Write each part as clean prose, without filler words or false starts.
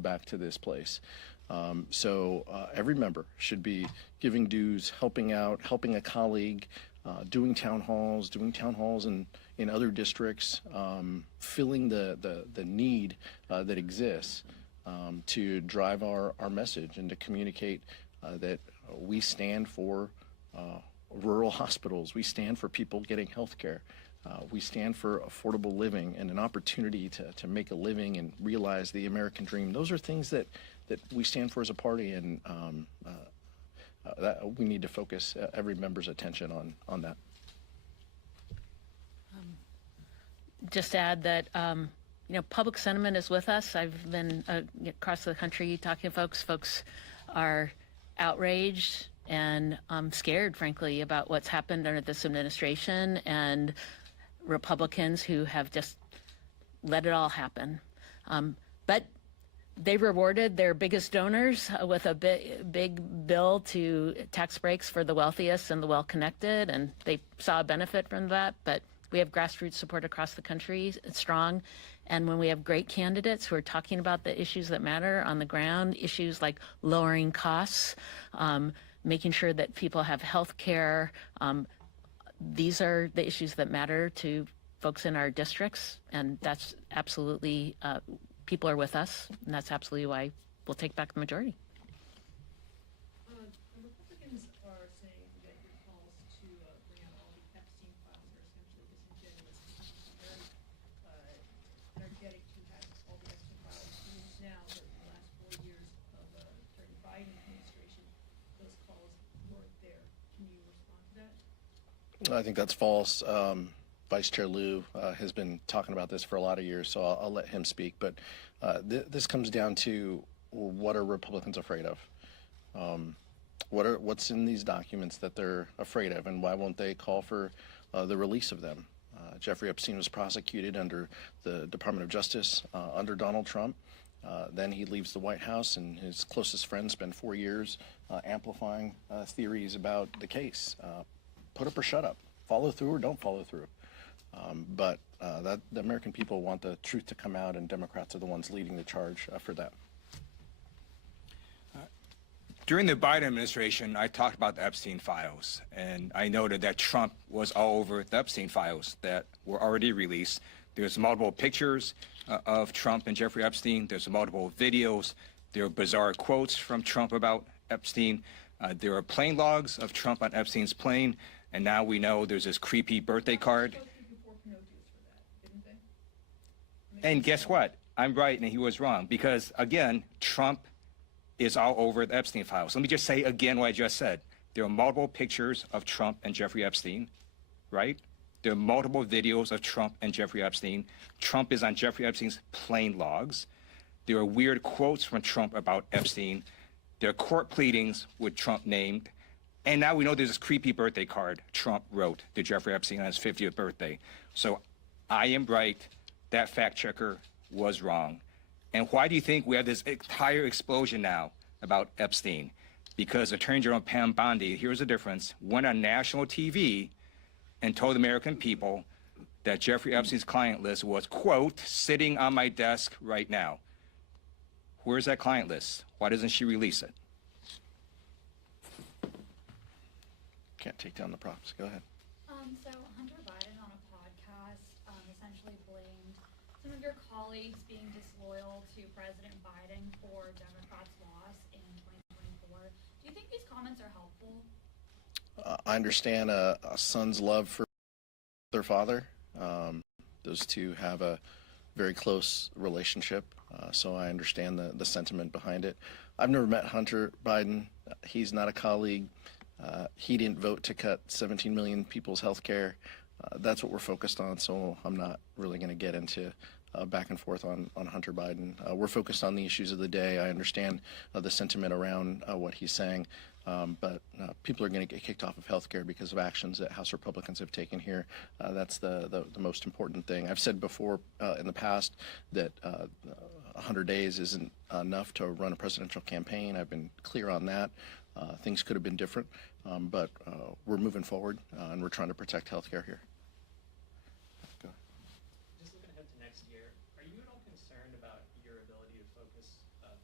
back to this place. So every member should be giving dues, helping out, helping a colleague, doing town halls in other districts, filling the need that exists to drive our message and to communicate that we stand for rural hospitals, we stand for people getting health care. We stand for affordable living and an opportunity to make a living and realize the American dream. Those are things that we stand for as a party, and that we need to focus every member's attention on that. Just to add that, public sentiment is with us. I've been across the country talking to folks. Folks are outraged and scared, frankly, about what's happened under this administration, and Republicans who have just let it all happen. But they rewarded their biggest donors with a big bill to tax breaks for the wealthiest and the well-connected, and they saw a benefit from that. But we have grassroots support across the country, it's strong. And when we have great candidates who are talking about the issues that matter on the ground, issues like lowering costs, making sure that people have health care, these are the issues that matter to folks in our districts, and that's absolutely, people are with us, and that's absolutely why we'll take back the majority. The Republicans are saying that your calls to bring out all the Epstein files are essentially disingenuous. Very energetic to have all the Epstein files used now, but in the last 4 years of during the Biden administration, those calls weren't there. Can you respond to that? I think that's false. Vice Chair Liu has been talking about this for a lot of years, so I'll let him speak. But this comes down to, what are Republicans afraid of? What's in these documents that they're afraid of, and why won't they call for the release of them? Jeffrey Epstein was prosecuted under the Department of Justice under Donald Trump. Then he leaves the White House, and his closest friends spend 4 years amplifying theories about the case. Put up or shut up. Follow through or don't follow through. But the American people want the truth to come out, and Democrats are the ones leading the charge for that. During the Biden administration, I talked about the Epstein files, and I noted that Trump was all over the Epstein files that were already released. There's multiple pictures of Trump and Jeffrey Epstein. There's multiple videos. There are bizarre quotes from Trump about Epstein. There are plane logs of Trump on Epstein's plane, and now we know there's this creepy birthday card. And guess what? I'm right and he was wrong, because again, Trump is all over the Epstein files. Let me just say again what I just said. There are multiple pictures of Trump and Jeffrey Epstein, right? There are multiple videos of Trump and Jeffrey Epstein. Trump is on Jeffrey Epstein's plane logs. There are weird quotes from Trump about Epstein. There are court pleadings with Trump named. And now we know there's this creepy birthday card Trump wrote to Jeffrey Epstein on his 50th birthday. So I am right. That fact checker was wrong. And why do you think we have this entire explosion now about Epstein? Because Attorney General Pam Bondi, here's the difference, went on national TV and told the American people that Jeffrey Epstein's client list was, quote, sitting on my desk right now. Where's that client list? Why doesn't she release it? Can't take down the props. Go ahead. So Hunter Biden on a podcast essentially blamed some of your colleagues being disloyal to President Biden for Democrats' loss in 2024. Do you think these comments are helpful? I understand a son's love for their father. Those two have a very close relationship, so I understand the sentiment behind it. I've never met Hunter Biden. He's not a colleague. He didn't vote to cut 17 million people's health care. That's what we're focused on, so I'm not really going to get into back and forth on Hunter Biden. We're focused on the issues of the day. I understand the sentiment around what he's saying, but people are going to get kicked off of health care because of actions that House Republicans have taken here. That's the most important thing. I've said before in the past that 100 days isn't enough to run a presidential campaign. I've been clear on that. Things could have been different, but we're moving forward, and we're trying to protect health care here. Just looking ahead to next year, are you at all concerned about your ability to focus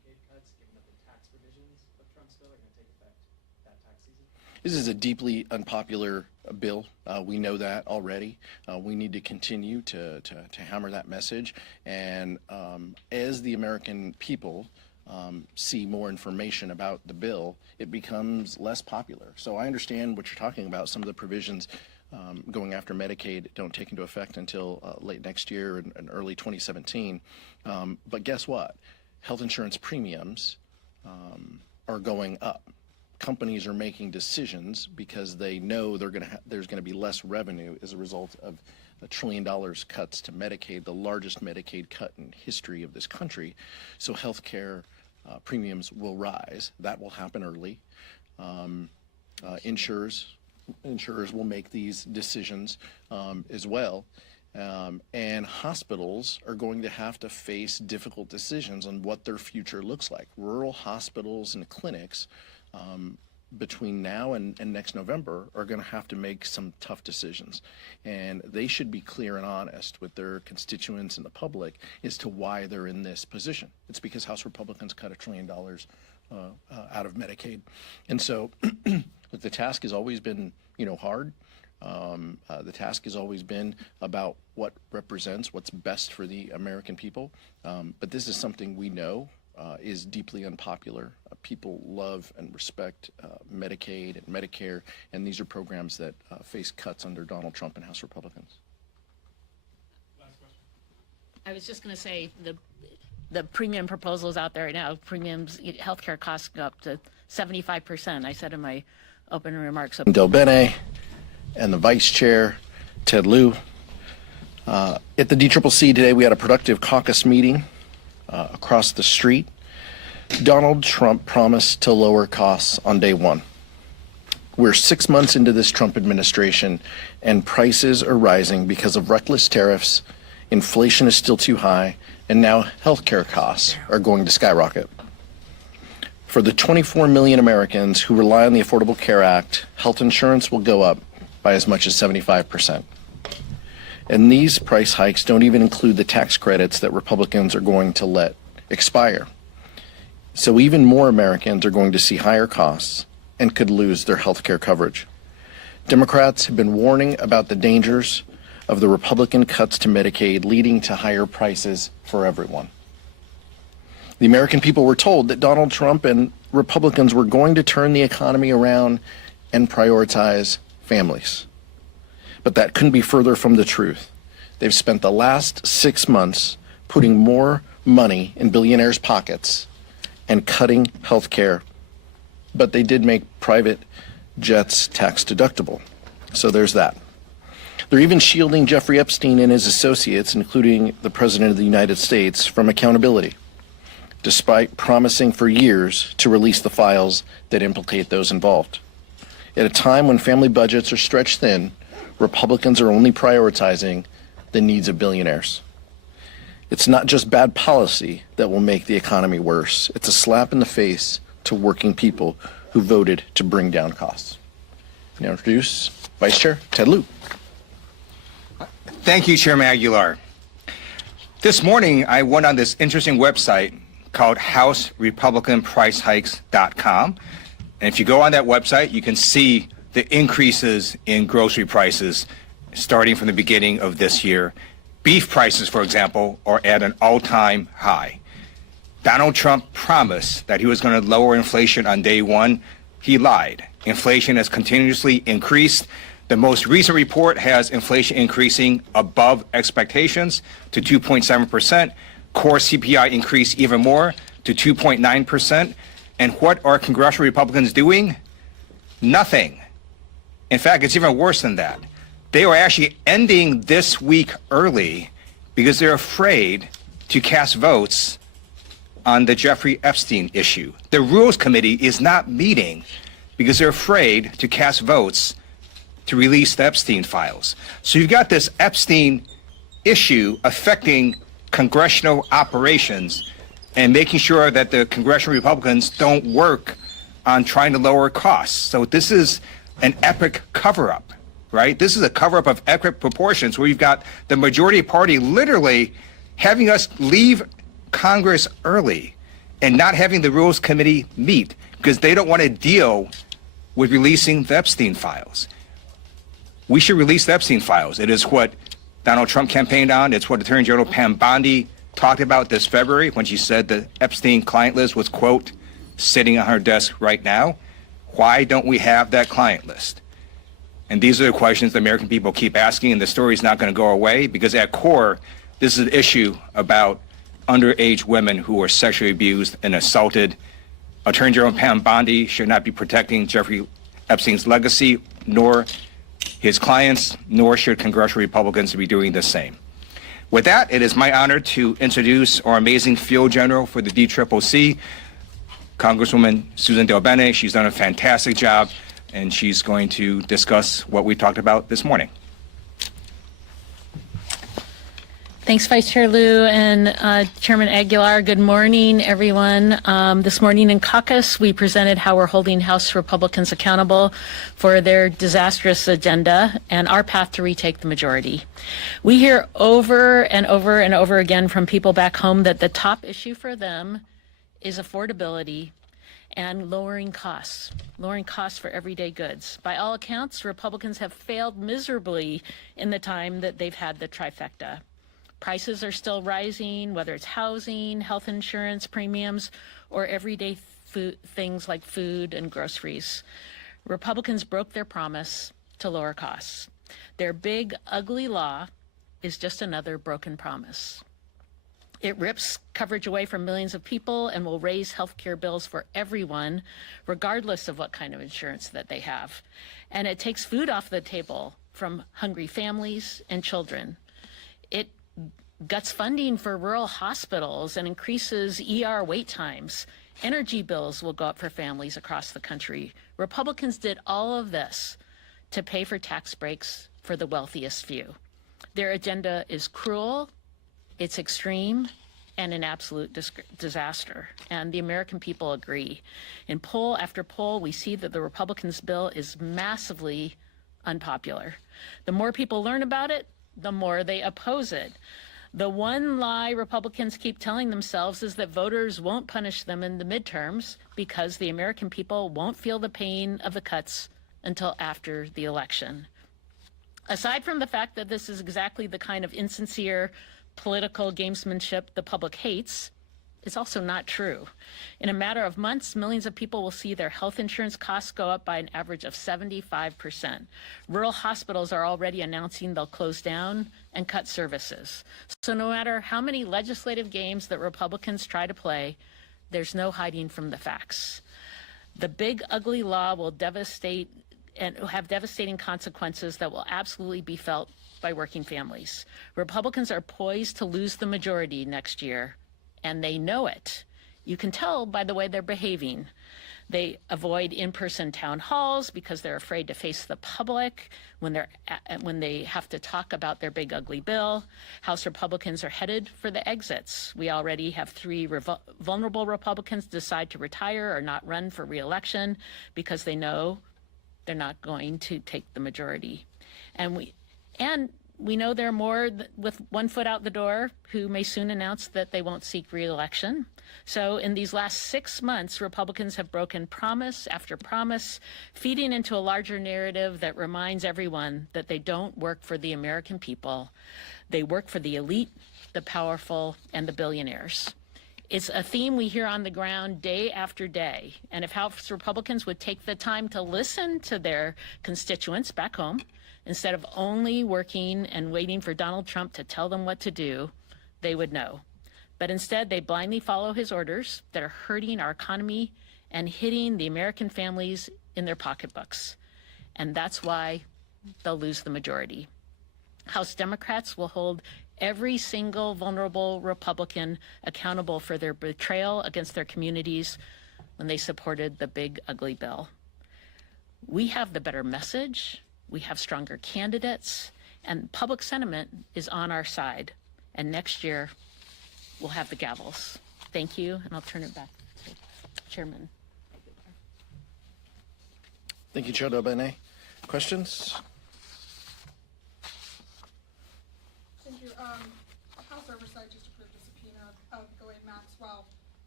Medicaid cuts, given that the tax provisions of Trump's bill are going to take effect that tax season? This is a deeply unpopular bill. We know that already. We need to continue to hammer that message. And as the American people see more information about the bill, it becomes less popular. So I understand what you're talking about. Some of the provisions going after Medicaid don't take into effect until late next year and early 2017. But guess what? Health insurance premiums are going up. Companies are making decisions because they know there's going to be less revenue as a result of $1 trillion cuts to Medicaid, the largest Medicaid cut in history of this country. So healthcare premiums will rise. That will happen early. Insurers will make these decisions as well. And hospitals are going to have to face difficult decisions on what their future looks like. Rural hospitals and clinics between now and next November are going to have to make some tough decisions. And they should be clear and honest with their constituents and the public as to why they're in this position. It's because House Republicans cut $1 trillion out of Medicaid. And so look, the task has always been, hard. The task has always been about what represents what's best for the American people. But this is something we know is deeply unpopular. People love and respect Medicaid and Medicare, and these are programs that face cuts under Donald Trump and House Republicans. Last question. I was just going to say the premium proposals out there right now, premiums, healthcare costs go up to 75%. I said in my opening remarks. Del Bene and the Vice Chair, Ted Lieu. At the DCCC today, we had a productive caucus meeting across the street. Donald Trump promised to lower costs on day one. We're 6 months into this Trump administration, and prices are rising because of reckless tariffs, inflation is still too high, and now healthcare costs are going to skyrocket. For the 24 million Americans who rely on the Affordable Care Act, health insurance will go up by as much as 75%. And these price hikes don't even include the tax credits that Republicans are going to let expire. So even more Americans are going to see higher costs and could lose their health care coverage. Democrats have been warning about the dangers of the Republican cuts to Medicaid leading to higher prices for everyone. The American people were told that Donald Trump and Republicans were going to turn the economy around and prioritize families. But that couldn't be further from the truth. They've spent the last 6 months putting more money in billionaires' pockets and cutting health care. But they did make private jets tax deductible. So there's that. They're even shielding Jeffrey Epstein and his associates, including the President of the United States, from accountability, despite promising for years to release the files that implicate those involved. At a time when family budgets are stretched thin, Republicans are only prioritizing the needs of billionaires. It's not just bad policy that will make the economy worse. It's a slap in the face to working people who voted to bring down costs. Now introduce Vice Chair Ted Lieu. Thank you, Chairman Aguilar. This morning, I went on this interesting website called HouseRepublicanPriceHikes.com. And if you go on that website, you can see the increases in grocery prices starting from the beginning of this year. Beef prices, for example, are at an all-time high. Donald Trump promised that he was going to lower inflation on day one. He lied. Inflation has continuously increased. The most recent report has inflation increasing above expectations to 2.7%. Core CPI increased even more to 2.9%. And what are Congressional Republicans doing? Nothing. In fact, it's even worse than that. They are actually ending this week early because they're afraid to cast votes on the Jeffrey Epstein issue. The Rules Committee is not meeting because they're afraid to cast votes to release the Epstein files. So you've got this Epstein issue affecting congressional operations and making sure that the Congressional Republicans don't work on trying to lower costs. So this is an epic cover-up, right? This is a cover-up of epic proportions where you've got the majority party literally having us leave Congress early and not having the Rules Committee meet because they don't want to deal with releasing the Epstein files. We should release the Epstein files. It is what Donald Trump campaigned on. It's what Attorney General Pam Bondi talked about this February when she said the Epstein client list was, quote, sitting on her desk right now. Why don't we have that client list? And these are the questions the American people keep asking, and the story is not going to go away because at core, this is an issue about underage women who were sexually abused and assaulted. Attorney General Pam Bondi should not be protecting Jeffrey Epstein's legacy, nor his clients, nor should congressional Republicans be doing the same. With that, it is my honor to introduce our amazing field general for the DCCC, Congresswoman Susan DelBene. She's done a fantastic job, and she's going to discuss what we talked about this morning. Thanks, Vice Chair Liu and Chairman Aguilar. Good morning, everyone. This morning in caucus, we presented how we're holding House Republicans accountable for their disastrous agenda and our path to retake the majority. We hear over and over and over again from people back home that the top issue for them is affordability and lowering costs for everyday goods. By all accounts, Republicans have failed miserably in the time that they've had the trifecta. Prices are still rising, whether it's housing, health insurance premiums, or everyday things like food and groceries. Republicans broke their promise to lower costs. Their big, ugly law is just another broken promise. It rips coverage away from millions of people and will raise health care bills for everyone, regardless of what kind of insurance that they have. And it takes food off the table from hungry families and children. It guts funding for rural hospitals and increases ER wait times. Energy bills will go up for families across the country. Republicans did all of this to pay for tax breaks for the wealthiest few. Their agenda is cruel, it's extreme, and an absolute disaster. And the American people agree. In poll after poll, we see that the Republicans' bill is massively unpopular. The more people learn about it, the more they oppose it. The one lie Republicans keep telling themselves is that voters won't punish them in the midterms because the American people won't feel the pain of the cuts until after the election. Aside from the fact that this is exactly the kind of insincere political gamesmanship the public hates, it's also not true. In a matter of months, millions of people will see their health insurance costs go up by an average of 75%. Rural hospitals are already announcing they'll close down and cut services. So no matter how many legislative games that Republicans try to play, there's no hiding from the facts. The big, ugly law will devastate and have devastating consequences that will absolutely be felt by working families. Republicans are poised to lose the majority next year, and they know it. You can tell by the way they're behaving. They avoid in-person town halls because they're afraid to face the public when they have to talk about their big ugly bill. House Republicans are headed for the exits. We already have 3 vulnerable Republicans decide to retire or not run for re-election because they know they're not going to take the majority. And we know there are more with one foot out the door who may soon announce that they won't seek re-election. So in these last 6 months, Republicans have broken promise after promise, feeding into a larger narrative that reminds everyone that they don't work for the American people. They work for the elite, the powerful, and the billionaires. It's a theme we hear on the ground day after day. And if House Republicans would take the time to listen to their constituents back home, instead of only working and waiting for Donald Trump to tell them what to do, they would know. But instead, they blindly follow his orders that are hurting our economy and hitting the American families in their pocketbooks. And that's why they'll lose the majority. House Democrats will hold every single vulnerable Republican accountable for their betrayal against their communities when they supported the big, ugly bill. We have the better message. We have stronger candidates, and public sentiment is on our side. And next year, we'll have the gavels. Thank you, and I'll turn it back to Chairman. Thank you, Chair DelBene. Questions? Thank you. House Oversight just approved a subpoena of Ghislaine Maxwell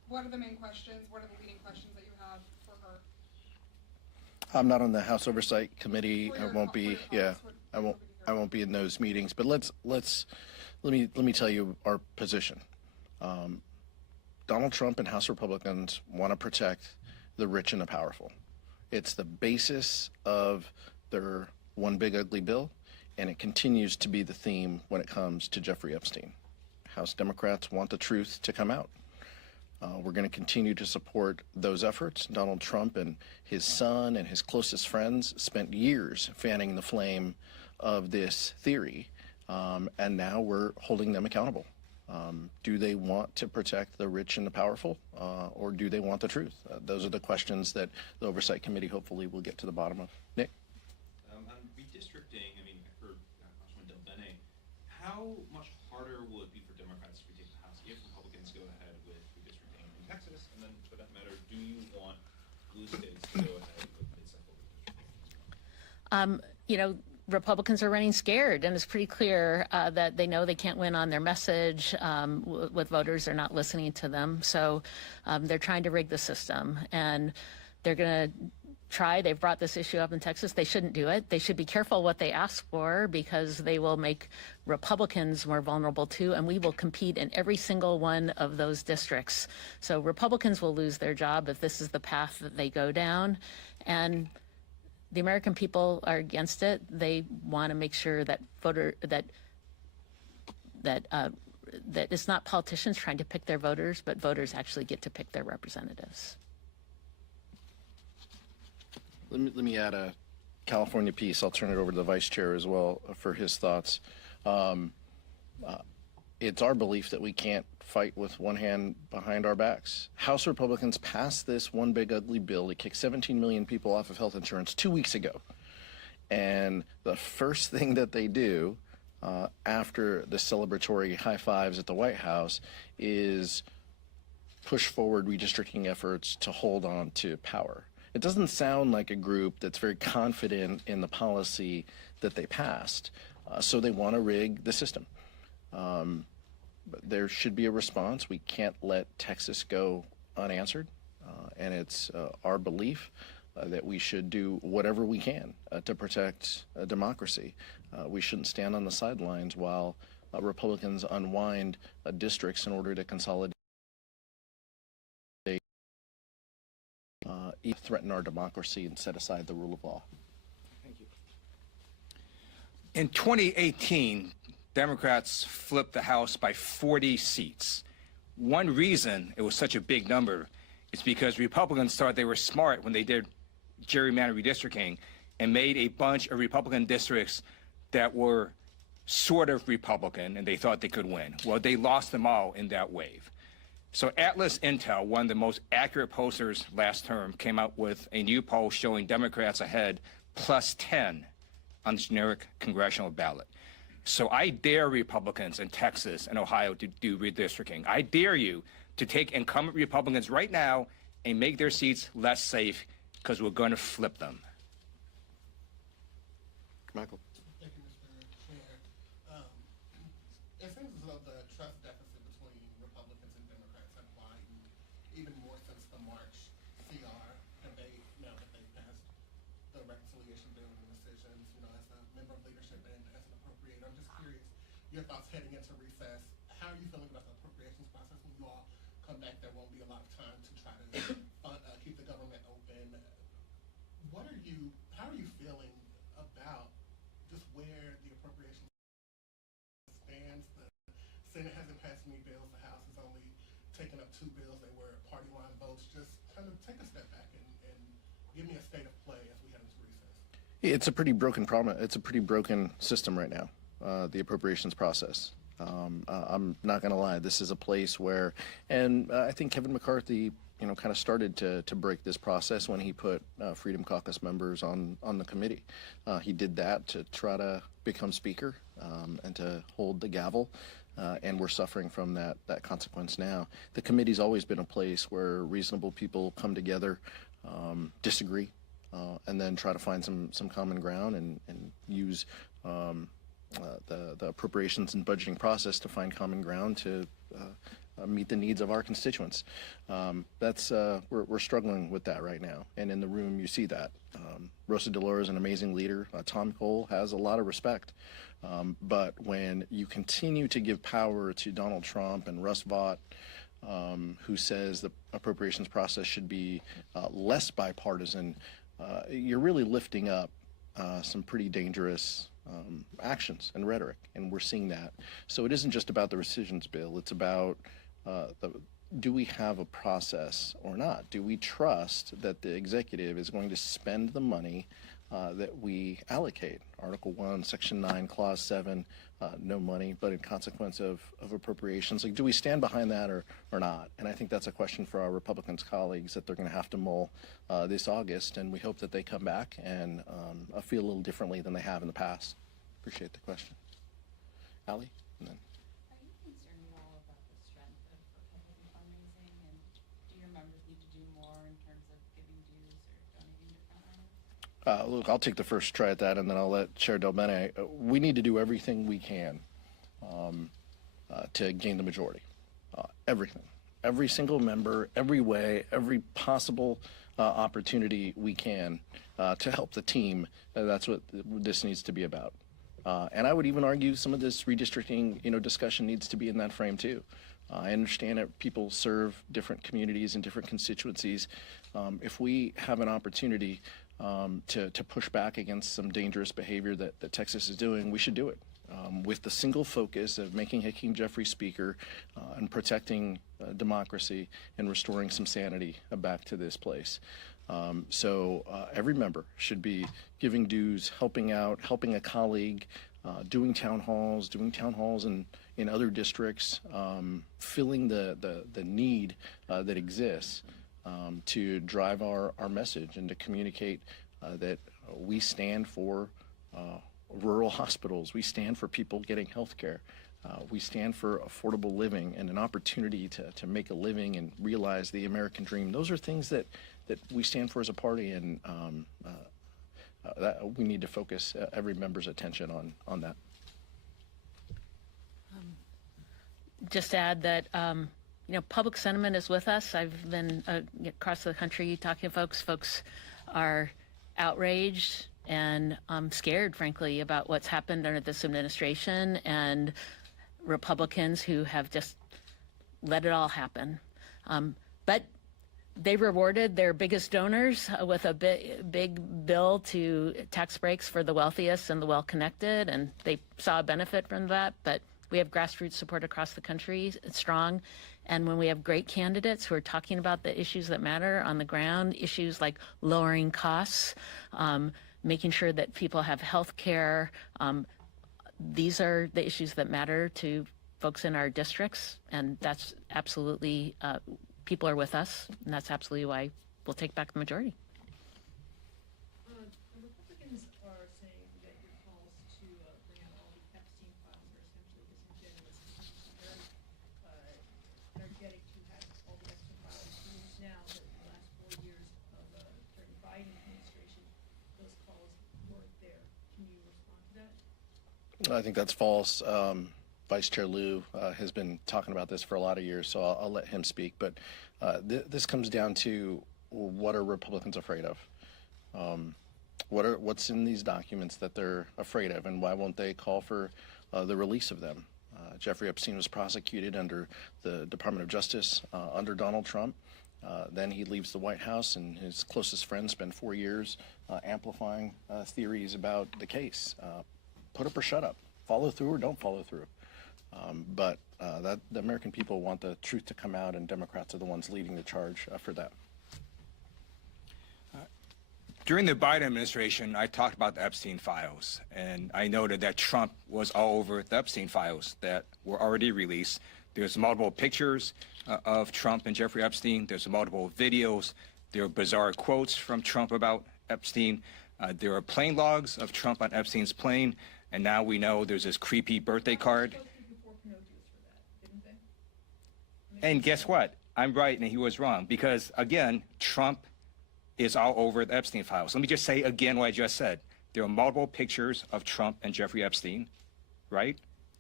what are the main questions? What are the leading questions that you have for her? I'm not on the House Oversight Committee. For I your won't co- for be. your Yeah, colleagues, what- I won't. what would you I hear? won't be in those meetings. But let me tell you our position. Donald Trump and House Republicans want to protect the rich and the powerful. It's the basis of their one big ugly bill, and it continues to be the theme when it comes to Jeffrey Epstein. House Democrats want the truth to come out. We're going to continue to support those efforts. Donald Trump and his son and his closest friends spent years fanning the flame of this theory, and now we're holding them accountable. Do they want to protect the rich and the powerful, or do they want the truth? Those are the questions that the Oversight Committee hopefully will get to the bottom of. Nick? On redistricting, I mean, I heard Congressman Del Bene. How much harder will it be for Democrats to retake the House if Republicans go ahead with redistricting in Texas? And then, for that matter, do you want blue states to go ahead with mid-cycle redistricting? You know, Republicans are running scared, and it's pretty clear that they know they can't win on their message with voters. They're not listening to them. So they're trying to rig the system, and they're going to try. They've brought this issue up in Texas. They shouldn't do it. They should be careful what they ask for, because they will make Republicans more vulnerable too, and we will compete in every single one of those districts. So Republicans will lose their job if this is the path that they go down. And the American people are against it. They want to make sure that that it's not politicians trying to pick their voters, but voters actually get to pick their representatives. Let me add a California piece. I'll turn it over to the vice chair as well for his thoughts. It's our belief that we can't fight with one hand behind our backs. House Republicans passed this one big ugly bill to kick 17 million people off of health insurance 2 weeks ago. And the first thing that they do after the celebratory high fives at the White House is push forward redistricting efforts to hold on to power. It doesn't sound like a group that's very confident in the policy that they passed, so they want to rig the system. But there should be a response. We can't let Texas go unanswered, and it's our belief that we should do whatever we can to protect democracy. We shouldn't stand on the sidelines while Republicans unwind districts in order to consolidate, threaten our democracy and set aside the rule of law. Thank you. In 2018, Democrats flipped the House by 40 seats. One reason it was such a big number is because Republicans thought they were smart when they did gerrymandered redistricting and made a bunch of Republican districts that were sort of Republican, and they thought they could win. Well, they lost them all in that wave. So Atlas Intel, one of the most accurate pollsters last term, came out with a new poll showing Democrats ahead +10 on the generic congressional ballot. So I dare Republicans in Texas and Ohio to do redistricting. I dare you to take incumbent Republicans right now and make their seats less safe, because we're going to flip them. Michael. Thank you, Mr. Chair. It seems as though the trust deficit between Republicans and Democrats have widened even more since the March CR debate, now that they passed the reconciliation bill and decisions. You know, as a member of leadership and as an appropriator, I'm just curious, your thoughts heading into recess. How are you feeling about the appropriations process when you all come back? There won't be a lot of time to try to keep the government open. How are you feeling about just where the appropriations stands? The Senate hasn't passed any bills. The House has only taken up 2 bills. They were party line votes. Just kind of take a step back and give me a state of play as we head into recess. It's a pretty broken problem. It's a pretty broken system right now, the appropriations process. I'm not going to lie. This is a place where, and I think Kevin McCarthy, kind of started to break this process when he put Freedom Caucus members on the committee. He did that to try to become speaker and to hold the gavel, and we're suffering from that consequence now. The committee's always been a place where reasonable people come together, disagree, and then try to find some common ground and use the appropriations and budgeting process to find common ground to meet the needs of our constituents. We're struggling with that right now, and in the room you see that. Rosa DeLauro is an amazing leader. Tom Cole has a lot of respect, but when you continue to give power to Donald Trump and Russ Vought, who says the appropriations process should be less bipartisan, you're really lifting up some pretty dangerous actions and rhetoric, and we're seeing that. So it isn't just about the rescissions bill, it's about do we have a process or not? Do we trust that the executive is going to spend the money that we allocate? Article 1, Section 9, Clause 7, no money, but in consequence of appropriations. Like, do we stand behind that or not? And I think that's a question for our Republicans colleagues that they're going to have to mull this August, and we hope that they come back and feel a little differently than they have in the past. Appreciate the question. Allie? And then. Are you concerned at all about the strength of Republican fundraising, and do your members need to do more in terms of giving dues or donating to front runners? Look, I'll take the first try at that, and then I'll let Chair Del Bene. We need to do everything we can to gain the majority. Everything. Every single member, every way, every possible opportunity we can to help the team. That's what this needs to be about. And I would even argue some of this redistricting, discussion needs to be in that frame too. I understand that people serve different communities and different constituencies. If we have an opportunity to push back against some dangerous behavior that Texas is doing, we should do it with the single focus of making Hakeem Jeffrey Speaker and protecting democracy and restoring some sanity back to this place. So every member should be giving dues, helping out, helping a colleague, doing town halls in other districts, filling the need that exists to drive our message and to communicate that we stand for rural hospitals, we stand for people getting health care, we stand for affordable living and an opportunity to make a living and realize the American dream. Those are things that we stand for as a party, and that we need to focus every member's attention on that. Just to add that, public sentiment is with us. I've been across the country talking to folks. Folks are outraged and scared, frankly, about what's happened under this administration and Republicans who have just let it all happen. But they rewarded their biggest donors with a big bill to tax breaks for the wealthiest and the well-connected, and they saw a benefit from that. But we have grassroots support across the country, it's strong. And when we have great candidates who are talking about the issues that matter on the ground, issues like lowering costs, making sure that people have health care, these are the issues that matter to folks in our districts, and that's absolutely, people are with us, and that's absolutely why we'll take back the majority. The Republicans are saying that your calls to bring out all the Epstein files are essentially disingenuous because they're getting to have all the Epstein files used now, but in the last 4 years of during the Biden administration, those calls weren't there. Can you respond to that? I think that's false. Vice Chair Liu has been talking about this for a lot of years, so I'll let him speak. But this comes down to what are Republicans afraid of? What's in these documents that they're afraid of, and why won't they call for the release of them? Jeffrey Epstein was prosecuted under the Department of Justice under Donald Trump. Then he leaves the White House, and his closest friends spend 4 years amplifying theories about the case. Put up or shut up. Follow through or don't follow through. But the American people want the truth to come out, and Democrats are the ones leading the charge for that. During the Biden administration, I talked about the Epstein files, and I noted that Trump was all over the Epstein files that were already released. There's multiple pictures of Trump and Jeffrey Epstein. There's multiple videos. There are bizarre quotes from Trump about Epstein. There are plane logs of Trump on Epstein's plane, and now we know there's this creepy birthday card. And guess what? I'm right and he was wrong, because again, Trump is all over the Epstein files. Let me just say again what I just said. There are multiple pictures of Trump and Jeffrey Epstein, right?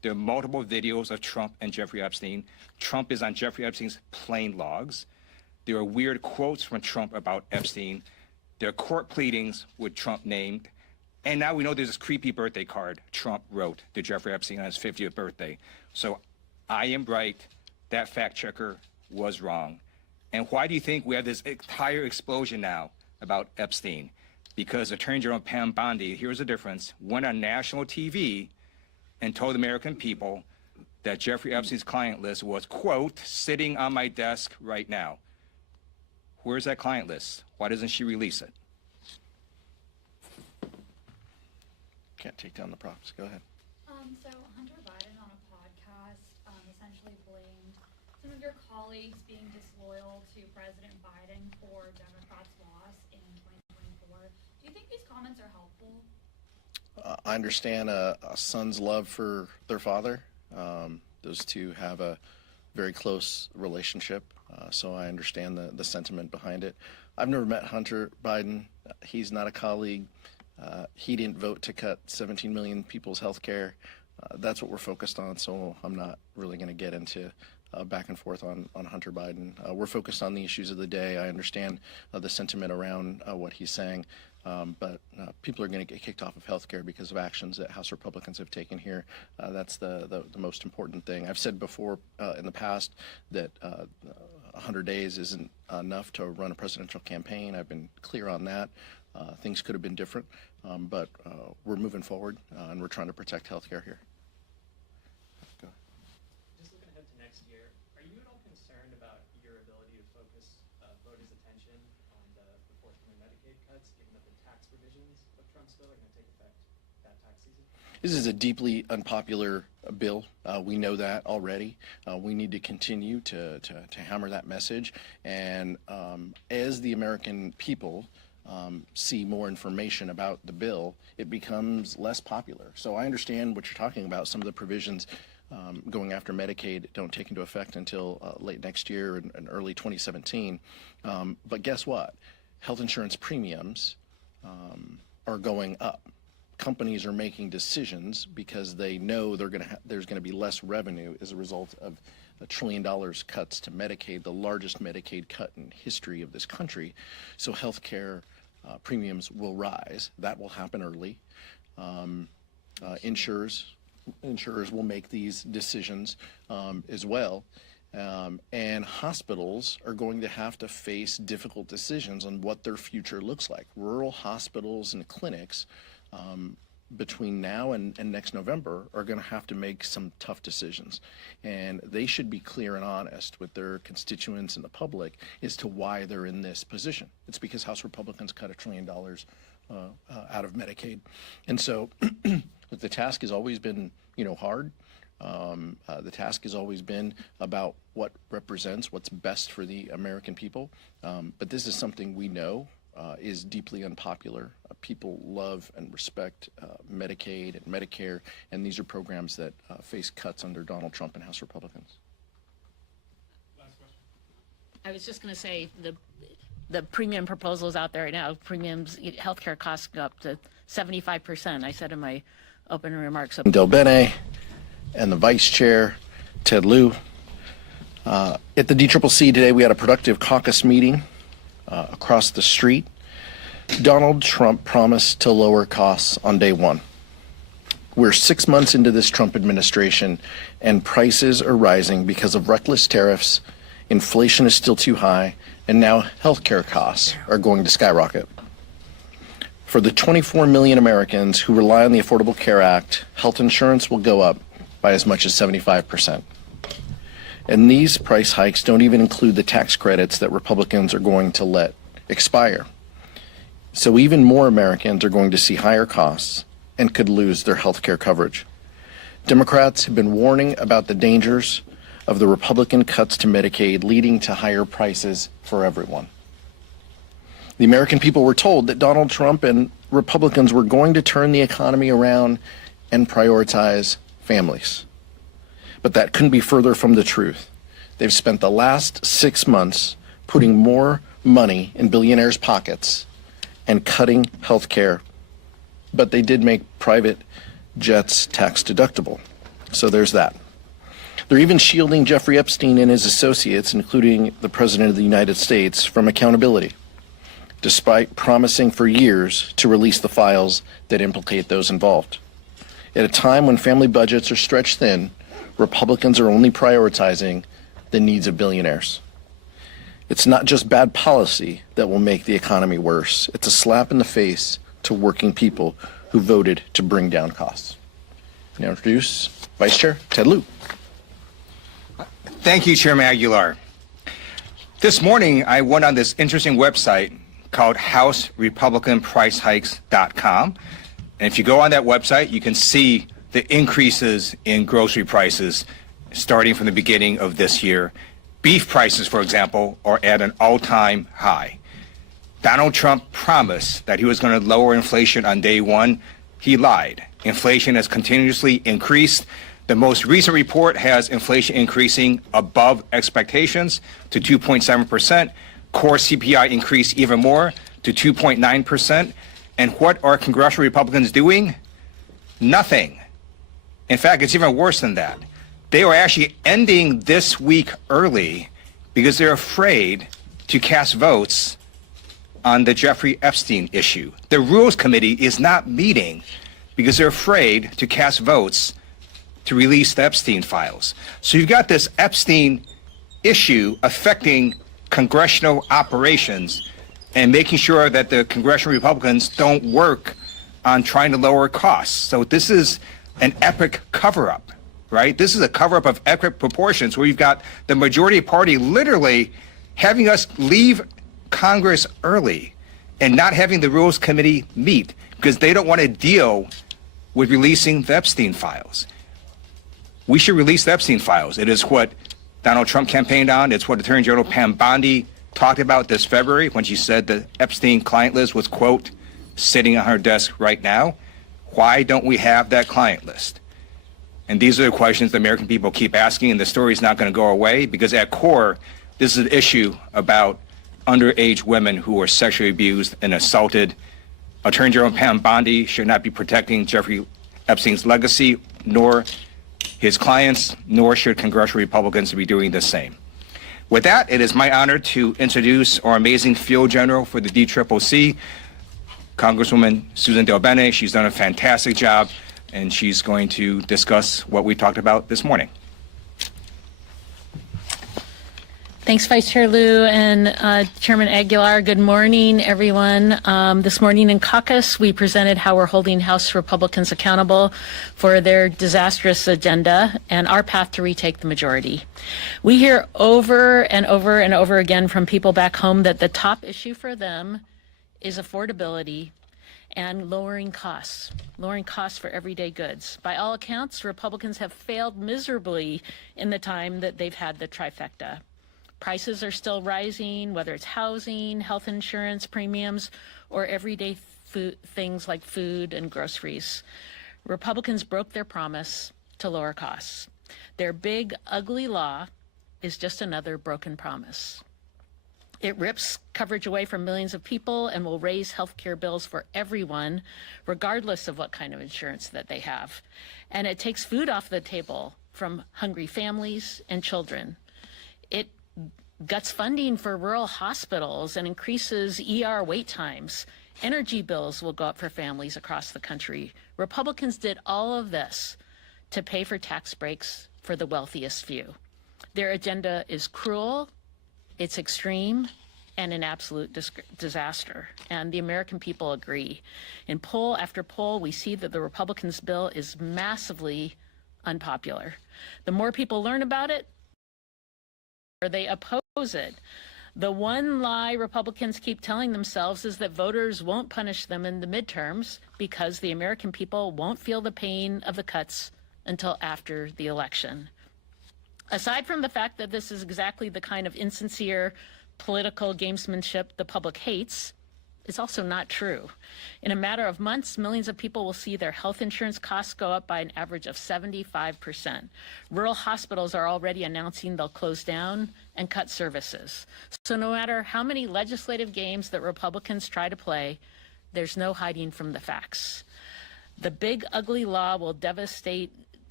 There are multiple videos of Trump and Jeffrey Epstein. Trump is on Jeffrey Epstein's plane logs. There are weird quotes from Trump about Epstein. There are court pleadings with Trump named. And now we know there's this creepy birthday card Trump wrote to Jeffrey Epstein on his 50th birthday. So I am right. That fact checker was wrong. And why do you think we have this entire explosion now about Epstein? Because Attorney General Pam Bondi, here's the difference, went on national TV and told the American people that Jeffrey Epstein's client list was, quote, sitting on my desk right now. Where's that client list? Why doesn't she release it? Can't take down the props. Go ahead. So Hunter Biden on a podcast essentially blamed some of your colleagues being disloyal to President Biden for Democrats' loss in 2024. Do you think these comments are helpful? I understand a son's love for their father. Those two have a very close relationship, so I understand the sentiment behind it. I've never met Hunter Biden. He's not a colleague. He didn't vote to cut 17 million people's health care. That's what we're focused on, so I'm not really going to get into back and forth on Hunter Biden. We're focused on the issues of the day. I understand the sentiment around what he's saying, but people are going to get kicked off of health care because of actions that House Republicans have taken here. That's the most important thing. I've said before in the past that 100 days isn't enough to run a presidential campaign. I've been clear on that. Things could have been different, but we're moving forward, and we're trying to protect healthcare here. Go. Just looking ahead to next year, are you at all concerned about your ability to focus voters' attention on the forthcoming Medicaid cuts, given that the tax provisions of Trump's bill are going to take effect that tax season? This is a deeply unpopular bill. We know that already. We need to continue to hammer that message. And as the American people see more information about the bill, it becomes less popular. So I understand what you're talking about. Some of the provisions going after Medicaid don't take into effect until late next year and early 2017. But guess what? Health insurance premiums are going up. Companies are making decisions because they know there's going to be less revenue as a result of $1 trillion cuts to Medicaid, the largest Medicaid cut in history of this country. So healthcare premiums will rise. That will happen early. Insurers will make these decisions as well. And hospitals are going to have to face difficult decisions on what their future looks like. Rural hospitals and clinics between now and next November are going to have to make some tough decisions. And they should be clear and honest with their constituents and the public as to why they're in this position. It's because House Republicans cut $1 trillion out of Medicaid. And so the task has always been, hard. The task has always been about what represents what's best for the American people. But this is something we know is deeply unpopular. People love and respect Medicaid and Medicare, and these are programs that face cuts under Donald Trump and House Republicans. Last question. I was just going to say the premium proposals out there right now, premiums, healthcare costs go up to 75%. I said in my opening remarks. Del Bene and the Vice Chair, Ted Lieu. At the DCCC today, we had a productive caucus meeting across the street. Donald Trump promised to lower costs on day one. We're 6 months into this Trump administration, and prices are rising because of reckless tariffs, inflation is still too high, and now healthcare costs are going to skyrocket. For the 24 million Americans who rely on the Affordable Care Act, health insurance will go up by as much as 75%. And these price hikes don't even include the tax credits that Republicans are going to let expire. So even more Americans are going to see higher costs and could lose their health care coverage. Democrats have been warning about the dangers of the Republican cuts to Medicaid leading to higher prices for everyone. The American people were told that Donald Trump and Republicans were going to turn the economy around and prioritize families. But that couldn't be further from the truth. They've spent the last 6 months putting more money in billionaires' pockets and cutting health care. But they did make private jets tax deductible. So there's that. They're even shielding Jeffrey Epstein and his associates, including the President of the United States, from accountability, despite promising for years to release the files that implicate those involved. At a time when family budgets are stretched thin, Republicans are only prioritizing the needs of billionaires. It's not just bad policy that will make the economy worse. It's a slap in the face to working people who voted to bring down costs. Now introduce Vice Chair Ted Lieu. Thank you, Chairman Aguilar. This morning, I went on this interesting website called HouseRepublicanPriceHikes.com. And if you go on that website, you can see the increases in grocery prices starting from the beginning of this year. Beef prices, for example, are at an all-time high. Donald Trump promised that he was going to lower inflation on day one. He lied. Inflation has continuously increased. The most recent report has inflation increasing above expectations to 2.7%. Core CPI increased even more to 2.9%. And what are congressional Republicans doing? Nothing. In fact, it's even worse than that. They are actually ending this week early because they're afraid to cast votes on the Jeffrey Epstein issue. The Rules Committee is not meeting because they're afraid to cast votes to release the Epstein files. So you've got this Epstein issue affecting congressional operations and making sure that the congressional Republicans don't work on trying to lower costs. So this is an epic cover-up, right? This is a cover-up of epic proportions where you've got the majority party literally having us leave Congress early and not having the Rules Committee meet because they don't want to deal with releasing the Epstein files. We should release the Epstein files. It is what Donald Trump campaigned on. It's what Attorney General Pam Bondi talked about this February when she said the Epstein client list was, quote, sitting on her desk right now. Why don't we have that client list? And these are the questions the American people keep asking, and the story is not going to go away because at core, this is an issue about underage women who were sexually abused and assaulted. Attorney General Pam Bondi should not be protecting Jeffrey Epstein's legacy, nor his clients, nor should congressional Republicans be doing the same. With that, it is my honor to introduce our amazing field general for the DCCC, Congresswoman Susan DelBene. She's done a fantastic job, and she's going to discuss what we talked about this morning. Thanks, Vice Chair Lieu and Chairman Aguilar. Good morning, everyone. This morning in caucus, we presented how we're holding House Republicans accountable for their disastrous agenda and our path to retake the majority. We hear over and over and over again from people back home that the top issue for them is affordability and lowering costs for everyday goods. By all accounts, Republicans have failed miserably in the time that they've had the trifecta. Prices are still rising, whether it's housing, health insurance premiums, or everyday things like food and groceries. Republicans broke their promise to lower costs. Their big, ugly law is just another broken promise. It rips coverage away from millions of people and will raise health care bills for everyone, regardless of what kind of insurance that they have. And it takes food off the table from hungry families and children. It guts funding for rural hospitals and increases ER wait times. Energy bills will go up for families across the country. Republicans did all of this to pay for tax breaks for the wealthiest few. Their agenda is cruel, it's extreme, and an absolute disaster. And the American people agree. In poll after poll, we see that the Republicans' bill is massively unpopular. The more people learn about it, or they oppose it. The one lie Republicans keep telling themselves is that voters won't punish them in the midterms because the American people won't feel the pain of the cuts until after the election. Aside from the fact that this is exactly the kind of insincere political gamesmanship the public hates, it's also not true. In a matter of months, millions of people will see their health insurance costs go up by an average of 75%. Rural hospitals are already announcing they'll close down and cut services. So no matter how many legislative games that Republicans try to play, there's no hiding from the facts. The big ugly law will devastate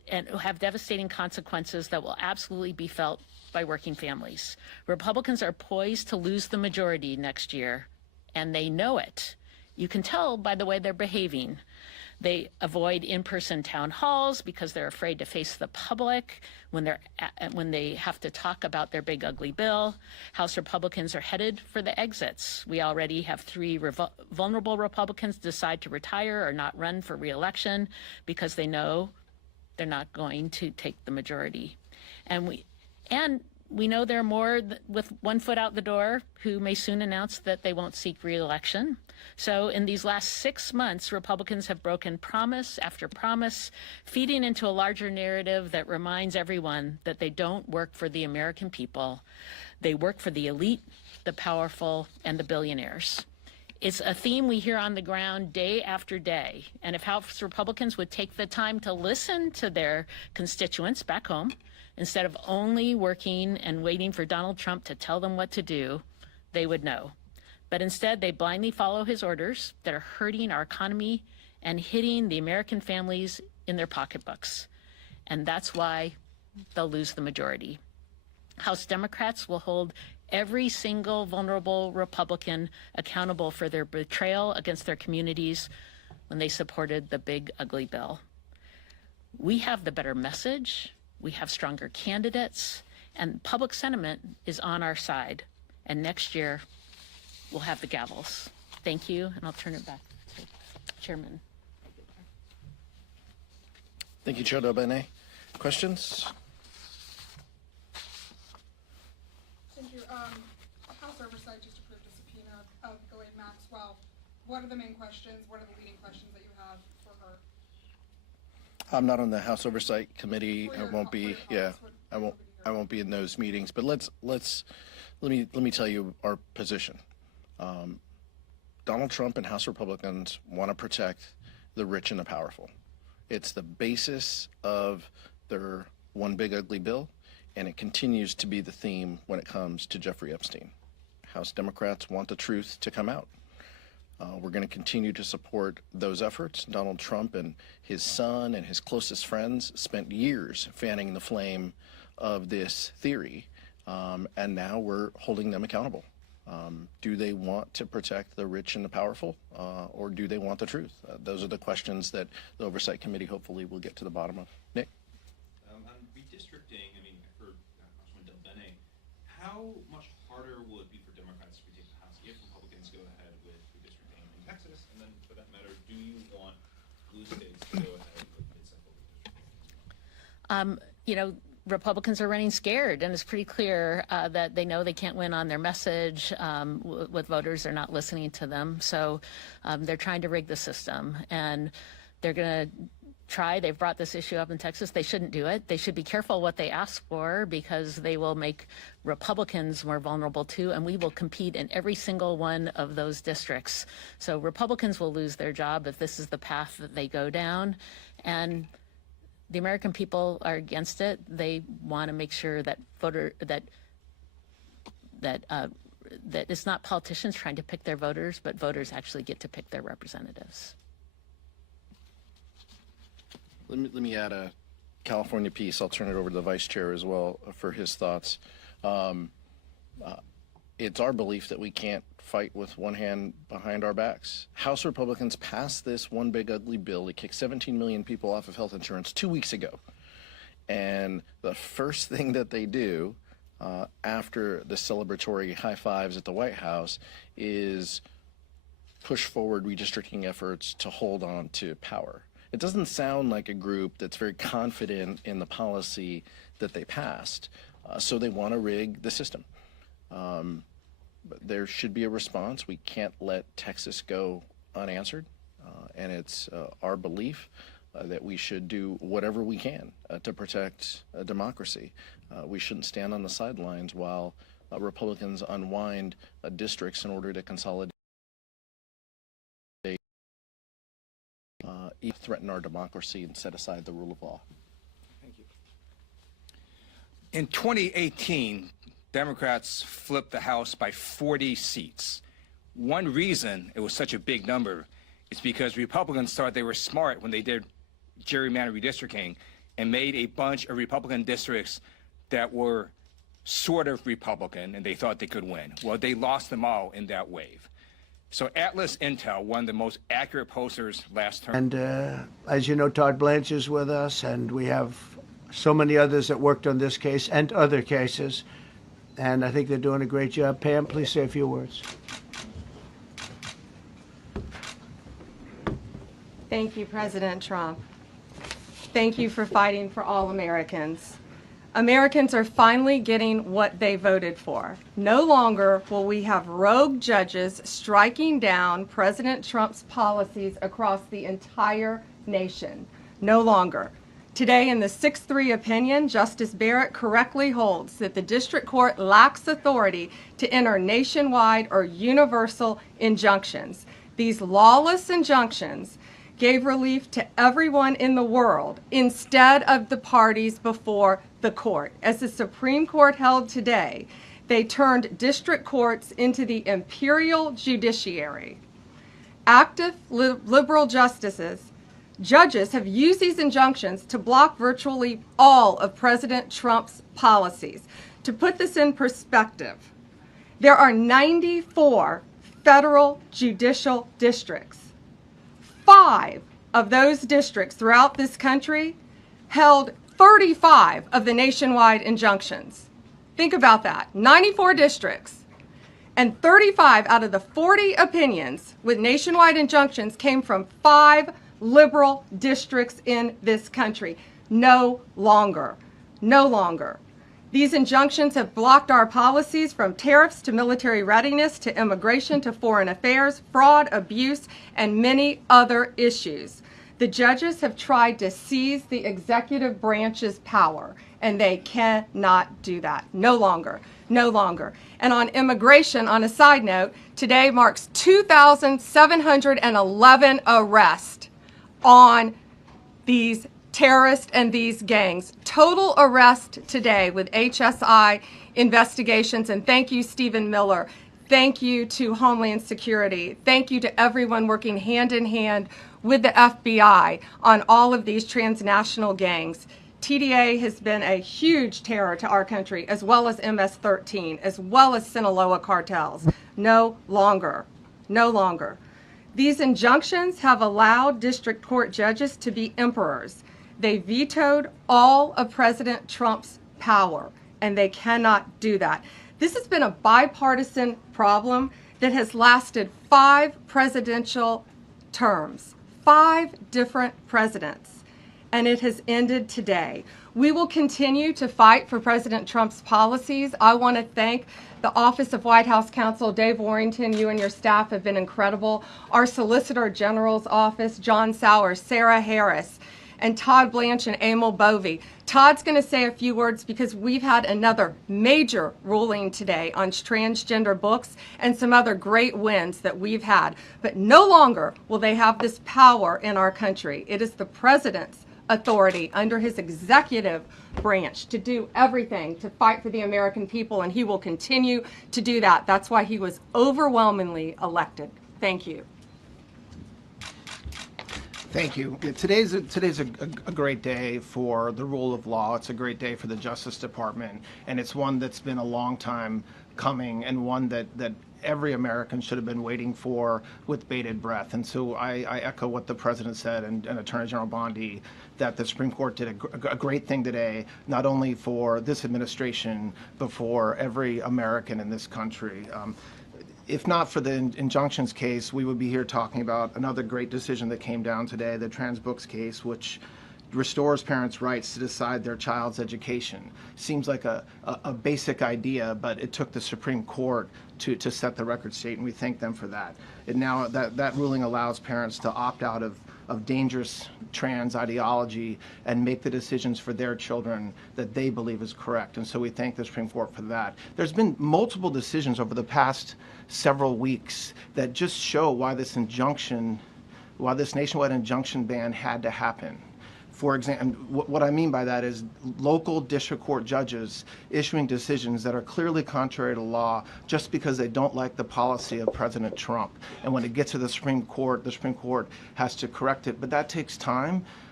and have devastating consequences that will absolutely be felt by working families. Republicans are poised to lose the majority next year, and they know it. You can tell by the way they're behaving. They avoid in-person town halls because they're afraid to face the public when they have to talk about their big ugly bill. House Republicans are headed for the exits. We already have 3 vulnerable Republicans decide to retire or not run for re-election because they know they're not going to take the majority. And we know there are more with one foot out the door who may soon announce that they won't seek re-election. So in these last 6 months, Republicans have broken promise after promise, feeding into a larger narrative that reminds everyone that they don't work for the American people. They work for the elite, the powerful, and the billionaires. It's a theme we hear on the ground day after day. And if House Republicans would take the time to listen to their constituents back home, instead of only working and waiting for Donald Trump to tell them what to do, they would know. But instead, they blindly follow his orders that are hurting our economy and hitting the American families in their pocketbooks. And that's why they'll lose the majority. House Democrats will hold every single vulnerable Republican accountable for their betrayal against their communities when they supported the big ugly bill. We have the better message. We have stronger candidates, and public sentiment is on our side. And next year, we'll have the gavels. Thank you, and I'll turn it back to Chairman. Thank you, Chair Delbene. Questions? Thank you. House Oversight just approved a subpoena of Ghislaine Maxwell. What are the main questions? What are the leading questions that you have for her? I'm not on the House Oversight Committee. For I your won't co- for be. your Yeah, colleagues, what- I won't. what would you I won't be in those meetings. But let me tell you our position. Donald Trump and House Republicans want to protect the rich and the powerful. It's the basis of their one big ugly bill, and it continues to be the theme when it comes to Jeffrey Epstein. House Democrats want the truth to come out. We're going to continue to support those efforts. Donald Trump and his son and his closest friends spent years fanning the flame of this theory, and now we're holding them accountable. Do they want to protect the rich and the powerful, or do they want the truth? Those are the questions that the Oversight Committee hopefully will get to the bottom of. Nick? On redistricting, I mean, I heard Congressman Delbene. How much harder will it be for Democrats to retake the House if Republicans go ahead with redistricting in Texas? And then, for that matter, do you want blue states to go ahead with mid-cycle redistricting? You know, Republicans are running scared, and it's pretty clear that they know they can't win on their message with voters. They're not listening to them. So they're trying to rig the system, and they're going to try. They've brought this issue up in Texas. They shouldn't do it. They should be careful what they ask for, because they will make Republicans more vulnerable too, and we will compete in every single one of those districts. So Republicans will lose their job if this is the path that they go down, and the American people are against it. They want to make sure that that it's not politicians trying to pick their voters, but voters actually get to pick their representatives. Let me add a California piece. I'll turn it over to the Vice Chair as well for his thoughts. It's our belief that we can't fight with one hand behind our backs. House Republicans passed this one big ugly bill to kick 17 million people off of health insurance 2 weeks ago. And the first thing that they do after the celebratory high fives at the White House is push forward redistricting efforts to hold on to power. It doesn't sound like a group that's very confident in the policy that they passed, so they want to rig the system. But there should be a response. We can't let Texas go unanswered, and it's our belief that we should do whatever we can to protect democracy. We shouldn't stand on the sidelines while Republicans unwind districts in order to consolidate, threaten our democracy and set aside the rule of law. Thank you. In 2018, Democrats flipped the House by 40 seats. One reason it was such a big number is because Republicans thought they were smart when they did gerrymander redistricting, and made a bunch of Republican districts that were sort of Republican, and they thought they could win. Well, they lost them all in that wave. So Atlas Intel, one of the most accurate pollsters last term. And as you know, Todd Blanche is with us, and we have so many others that worked on this case and other cases. And I think they're doing a great job. Pam, please say a few words. Thank you, President Trump. Thank you for fighting for all Americans. Americans are finally getting what they voted for. No longer will we have rogue judges striking down President Trump's policies across the entire nation. No longer. Today, in the 6-3 opinion, Justice Barrett correctly holds that the district court lacks authority to enter nationwide or universal injunctions. These lawless injunctions gave relief to everyone in the world instead of the parties before the court. As the Supreme Court held today, they turned district courts into the imperial judiciary. Active liberal judges have used these injunctions to block virtually all of President Trump's policies. To put this in perspective, there are 94 federal judicial districts. 5 of those districts throughout this country held 35 of the nationwide injunctions. Think about that. 94 districts, and 35 out of the 40 opinions with nationwide injunctions came from 5 liberal districts in this country. No longer. No longer. These injunctions have blocked our policies from tariffs to military readiness to immigration to foreign affairs, fraud, abuse, and many other issues. The judges have tried to seize the executive branch's power, and they cannot do that. No longer. No longer. And on immigration, on a side note, today marks 2,711 arrests on these terrorists and these gangs. Total arrest today with HSI investigations. And thank you, Stephen Miller. Thank you to Homeland Security. Thank you to everyone working hand in hand with the FBI on all of these transnational gangs. TDA has been a huge terror to our country, as well as MS-13, as well as Sinaloa cartels. No longer. No longer. These injunctions have allowed district court judges to be emperors. They vetoed all of President Trump's power, and they cannot do that. This has been a bipartisan problem that has lasted 5 presidential terms, 5 different presidents, and it has ended today. We will continue to fight for President Trump's policies. I want to thank the Office of White House Counsel, Dave Warrington. You and your staff have been incredible. Our Solicitor General's office, John Sauer, Sarah Harris, and Todd Blanche and Emil Bovey. Todd's going to say a few words because we've had another major ruling today on transgender books and some other great wins that we've had. But no longer will they have this power in our country. It is the president's authority under his executive branch to do everything to fight for the American people, and he will continue to do that. That's why he was overwhelmingly elected. Thank you. Thank you. Today's a great day for the rule of law. It's a great day for the Justice Department, and it's one that's been a long time coming, and one that every American should have been waiting for with bated breath. And so I echo what the President said and Attorney General Bondi, that the Supreme Court did a great thing today, not only for this administration, but for every American in this country. If not for the injunctions case, we would be here talking about another great decision that came down today, the trans books case, which restores parents' rights to decide their child's education. Seems like a basic idea, but it took the Supreme Court to set the record straight, and we thank them for that. And now that ruling allows parents to opt out of dangerous trans ideology and make the decisions for their children that they believe is correct. And so we thank the Supreme Court for that. There's been multiple decisions over the past several weeks that just show why this nationwide injunction ban had to happen. For example, what I mean by that is local district court judges issuing decisions that are clearly contrary to law just because they don't like the policy of President Trump. And when it gets to the Supreme Court has to correct it. But that takes time.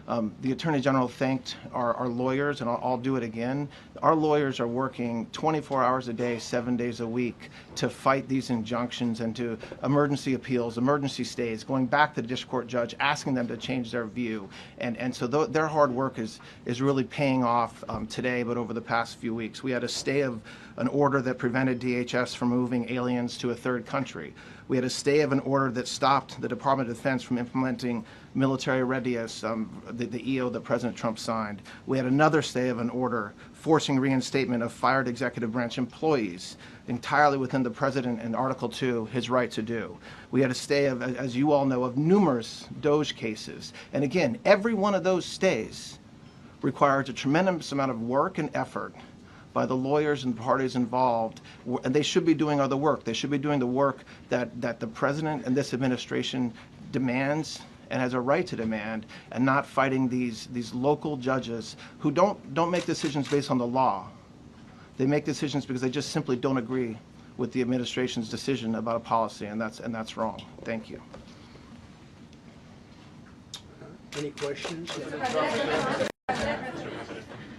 The Attorney General thanked our lawyers, and I'll do it again. Our lawyers are working 24 hours a day, 7 days a week to fight these injunctions and to emergency appeals, emergency stays, going back to the district court judge, asking them to change their view. And so their hard work is really paying off today, but over the past few weeks. We had a stay of an order that prevented DHS from moving aliens to a third country. We had a stay of an order that stopped the Department of Defense from implementing military readiness, the EO that President Trump signed. We had another stay of an order forcing reinstatement of fired executive branch employees, entirely within the President in Article 2, his right to do. We had a stay of, as you all know, of numerous DOJ cases. And again, every one of those stays requires a tremendous amount of work and effort by the lawyers and parties involved, and they should be doing other work. They should be doing the work that the President and this administration demands and has a right to demand, and not fighting these local judges who don't make decisions based on the law. They make decisions because they just simply don't agree with the administration's decision about a policy, and that's wrong. Thank you. Any questions? President,